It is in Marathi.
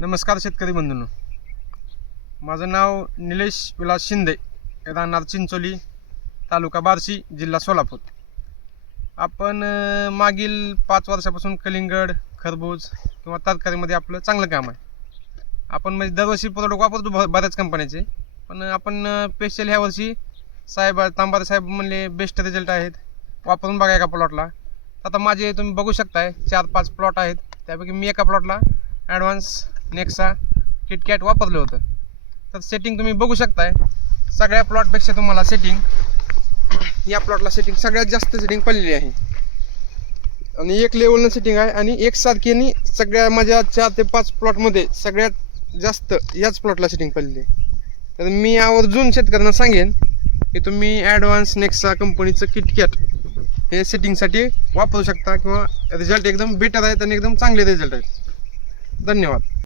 नमस्कार शेतकरी बंधूंनो. माझं नाव निलेश विलास शिंदे राहणार चिंचोली तालुका बार्शी जिल्हा सोलापूर. आपण मागील पाच वर्षापासून कलिंगड खरबूज किंवा तरकारीमध्ये आपलं चांगलं काम आहे. आपण म्हणजे दरवर्षी प्रोडक्ट वापरतो ब- बऱ्याच कंपन्याचे पण आपण स्पेशल ह्या वर्षी साहेब तांबारे साहेब म्हणले बेस्ट रिझल्ट आहेत. वापरून बघा एका प्लॉटला आता माझे तुम्ही बघू शकताय चार पाच प्लॉट आहेत. त्यापैकी मी एका प्लॉटला ॲडव्हान्स नेक्सा किटकॅट वापरलं होतं. तर सेटिंग तुम्ही बघू शकताय. सगळ्या प्लॉटपेक्षा तुम्हाला सेटिंग या प्लॉटला सेटिंग सगळ्यात जास्त सेटिंग पडलेली आहे. आणि एक लेवलनं सेटिंग आहे आणि एक सारखीने सगळ्या माझ्या चार ते पाच प्लॉटमध्ये सगळ्यात जास्त याच प्लॉटला सेटिंग पडलेली आहे. तर मी आवर्जून शेतकऱ्यांना सांगेन की तुम्ही ॲडव्हान्स नेक्सा कंपनीचं किटकॅट हे सेटिंगसाठी वापरू शकता किंवा रिझल्ट एकदम बेटर आहेत आणि एकदम चांगले रिझल्ट आहेत. धन्यवाद.